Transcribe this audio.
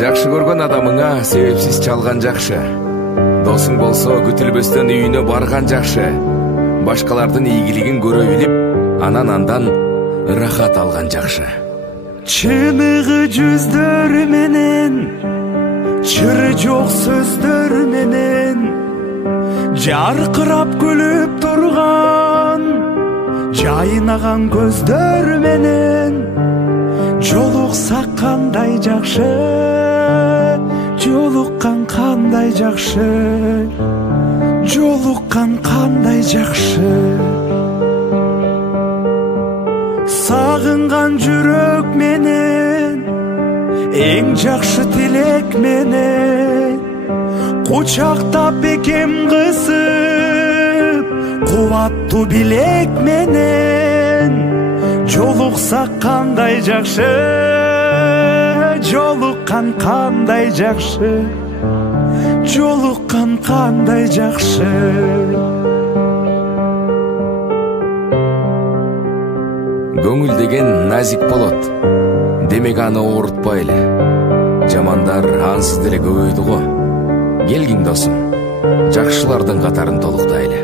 Жакшы көргөн адамыңа себепсиз чалган жакшы. Досуң болсо күтүлбөстөн үйүнө барган жакшы. Башкалардын ийгилигин көрө билип, андан ырахат алган жакшы. Чыныгы жүздөр менен, чыры жок сөздөр менен, жаркырап күлүп турган, жайнаган көздөр менен, жолуксак кандай жакшы, жолуккан кандай жакшы, жолуккан кандай жакшы. Сагынган жүрөк менен, эң жакшы тилек менен, кучактап бекем кысып, кубаттуу билек менен, жолуксак кандай жакшы, жолуккан кандай жакшы, жолуккан кандай жакшы. Көңүл деген назик болот, демек аны оорутпайлы. Жамандар ансыз деле көбөйдү го. Келгиң досум, жакшылардын катарын толуктайлы.